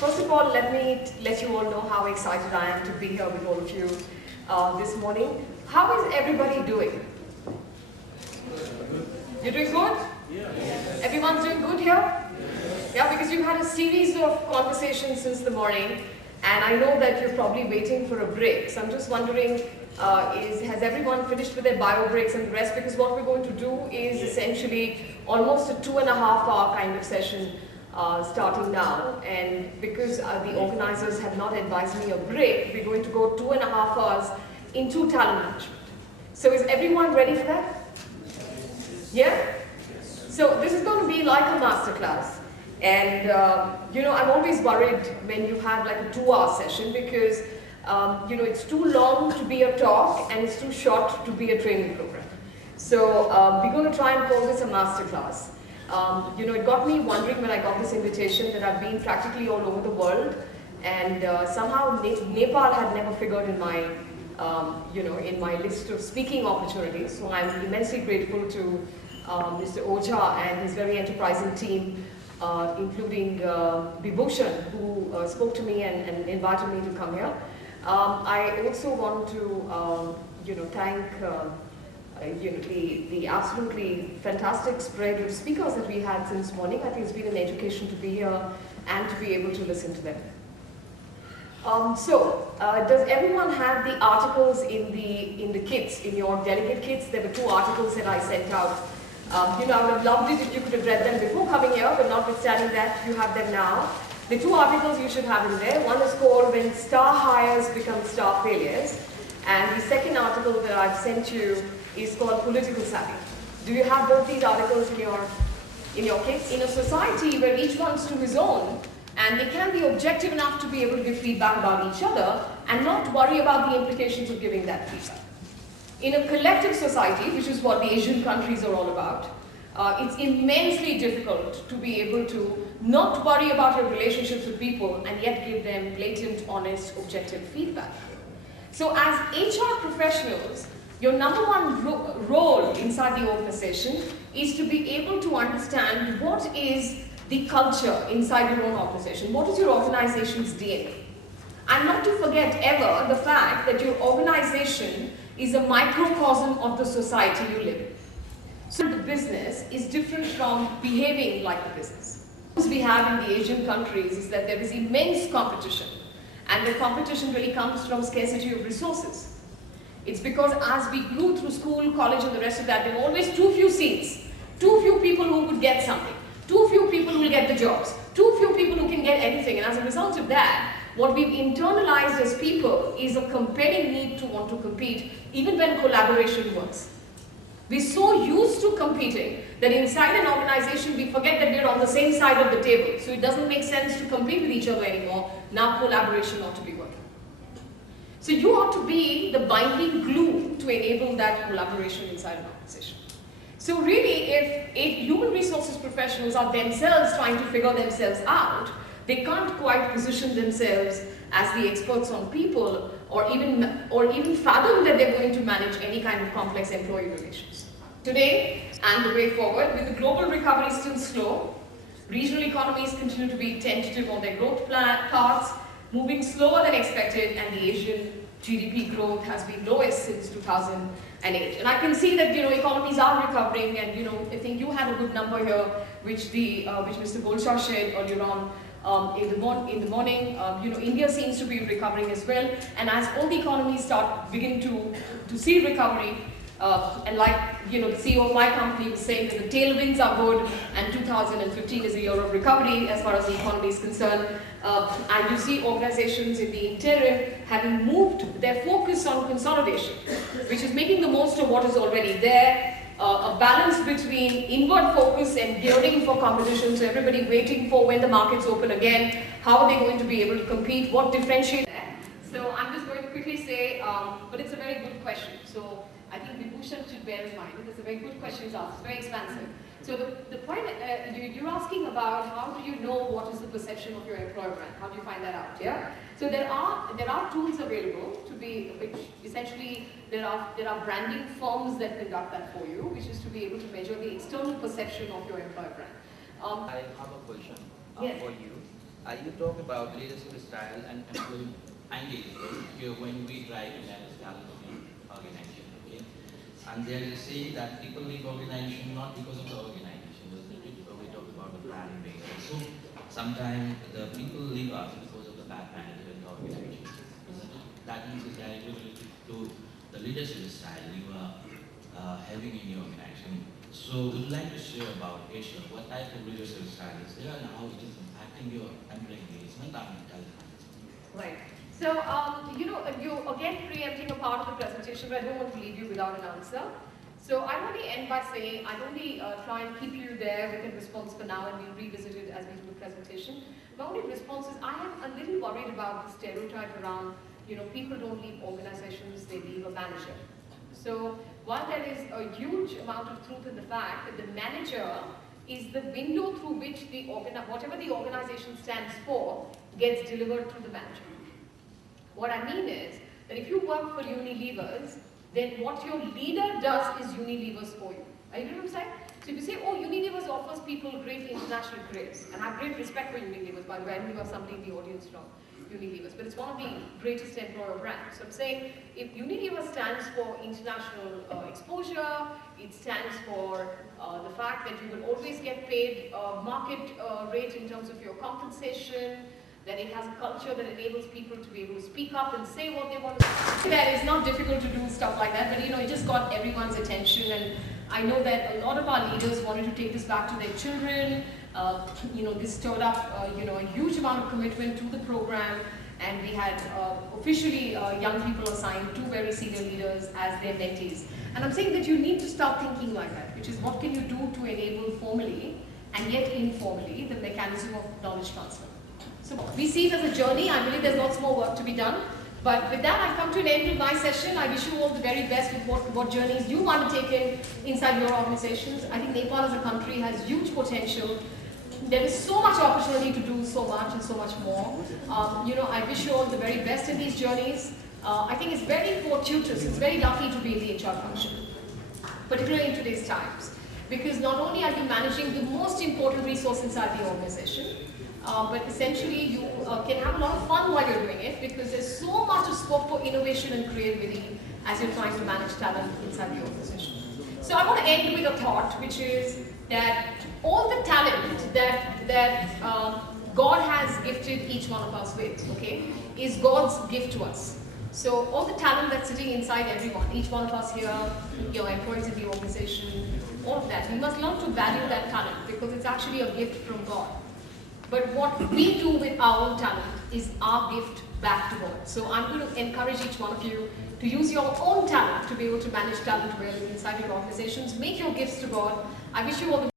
First of all, let me let you all know how excited I am to be here with all of you this morning. How is everybody doing? You're doing good? Yeah. Everyone's doing good here? Yeah, because you've had a series of conversations since the morning, and I know that you're probably waiting for a break. So I'm just wondering, has everyone finished with their bio breaks and the rest? Because what we're going to do is essentially almost a 2.5-hour kind of session starting now. And because the organizers have not advised me a break, we're going to go 2.5 hours into talent management. So is everyone ready for that? Yeah? So this is going to be like a masterclass. And you know, I'm always worried when you have like a 2-hour session because you know, it's too long to be a talk and it's too short to be a training program. So we're going to try and call this a masterclass. You know, it got me wondering when I got this invitation that I've been practically all over the world, and somehow Nepal had never figured in my you know, in my list of speaking opportunities. So I'm immensely grateful to Mr. Oja and his very enterprising team, including Vibhushan, who spoke to me and invited me to come here. I also want to you know, thank you know, the absolutely fantastic spread of speakers that we had since morning. I think it's been an education to be here and to be able to listen to them. Does everyone have the articles in the kits, in your delegate kits? There were 2 articles that I sent out. You know, I would have loved it if you could have read them before coming here, but notwithstanding that, you have them now. The 2 articles you should have in there. One is called When Star Hires Become Star Failures, and the second article that I've sent you is called Political Savvy. Do you have both these articles in your kits? In a society where each one's to his own, and they can be objective enough to be able to give feedback about each other and not worry about the implications of giving that feedback. In a collective society, which is what the Asian countries are all about, it's immensely difficult to be able to not worry about your relationships with people and yet give them blatant, honest, objective feedback. So as HR professionals, your #1 role inside the organization is to be able to understand what is the culture inside your own organization. What is your organization's DNA? And not to forget ever the fact that your organization is a microcosm of the society you live in. So the business is different from behaving like a business. What we have in the Asian countries is that there is immense competition, and the competition really comes from scarcity of resources. It's because as we grew through school, college and the rest of that, there were always too few seats, too few people who would get something, too few people who will get the jobs, too few people who can get anything, and as a result of that, what we've internalized as people is a compelling need to want to compete even when collaboration works. We're so used to competing that inside an organization we forget that we're on the same side of the table. So it doesn't make sense to compete with each other anymore. Now collaboration ought to be working. So you ought to be the binding glue to enable that collaboration inside an organization. So really, if human resources professionals are themselves trying to figure themselves out, they can't quite position themselves as the experts on people or even fathom that they're going to manage any kind of complex employee relations. Today and the way forward, with the global recovery still slow, regional economies continue to be tentative on their growth paths, moving slower than expected, and the Asian GDP growth has been lowest since 2008. And I can see that, you know, economies are recovering, and, you know, I think you had a good number here, which Mr. Golsha shared earlier on. In the morning, you know, India seems to be recovering as well, and as all the economies start beginning to see recovery, and like, you know, the CEO of my company was saying that the tailwinds are good, and 2015 is a year of recovery as far as the economy is concerned, and you see organizations in the interim having moved their focus on consolidation, which is making the most of what is already there. A balance between inward focus and gearing for competition, so everybody waiting for when the markets open again, how are they going to be able to compete, what differentiates there. So I'm just going to quickly say, but it's a very good question. So I think Vibhushan should bear in mind, it's a very good question he's asked, it's very expansive. So the point, you're asking about how do you know what is the perception of your employer brand, how do you find that out, yeah? So there are tools available to be, which essentially there are branding firms that conduct that for you, which is to be able to measure the external perception of your employer brand. I have a question for you. You talk about leadership style and employee engagement here when we try to manage talent in organization. Okay? And there is saying that people leave organization not because of the organization, but we talk about the brand base. So sometimes the people leave us because of the bad management in the organization. That means is directly related to the leadership style you are having in your organization. So we'd like to share about Asia, what type of leadership style is there and how it is impacting your employee engagement and talent management. Right. So, you again preempting a part of the presentation, but I don't want to leave you without an answer. So I'll only end by saying, I'll only try and keep you there with a response for now, and we'll revisit it as we do the presentation. My only response is, I am a little worried about the stereotype around, people don't leave organizations, they leave a manager. So while there is a huge amount of truth in the fact that the manager is the window through which whatever the organization stands for gets delivered through the manager. What I mean is that if you work for Unilevers, then what your leader does is Unilevers for you. Are you getting what I'm saying? So if you say, oh, Unilevers offers people great international careers, and I have great respect for Unilevers, by the way, I know you have somebody in the audience from Unilevers, but it's one of the greatest employer brands. So I'm saying, if Unilever stands for international exposure, it stands for the fact that you will always get paid market rate in terms of your compensation, that it has a culture that enables people to be able to speak up and say what they want to say. That it's not difficult to do stuff like that, but it just got everyone's attention, and I know that a lot of our leaders wanted to take this back to their children. This stirred up, a huge amount of commitment to the program, and we had officially young people assigned, 2 very senior leaders as their mentees. And I'm saying that you need to start thinking like that, which is what can you do to enable formally and yet informally the mechanism of knowledge transfer. So we see it as a journey. I believe there's lots more work to be done. But with that, I come to an end of my session. I wish you all the very best with what journeys you want to take inside your organizations. I think Nepal as a country has huge potential. There is so much opportunity to do so much and so much more. I wish you all the very best in these journeys. I think it's very fortuitous, it's very lucky to be in the HR function, particularly in today's times. Because not only are you managing the most important resource inside the organization, but essentially you can have a lot of fun while you're doing it, because there's so much of scope for innovation and creativity as you're trying to manage talent inside the organization. So I want to end with a thought, which is that all the talent that God has gifted each one of us with, okay, is God's gift to us. So all the talent that's sitting inside everyone, each one of us here, your employees in the organization, all of that, we must learn to value that talent, because it's actually a gift from God. But what we do with our own talent is our gift back to God. So I'm going to encourage each one of you to use your own talent to be able to manage talent well inside your organizations. Make your gifts to God. I wish you all the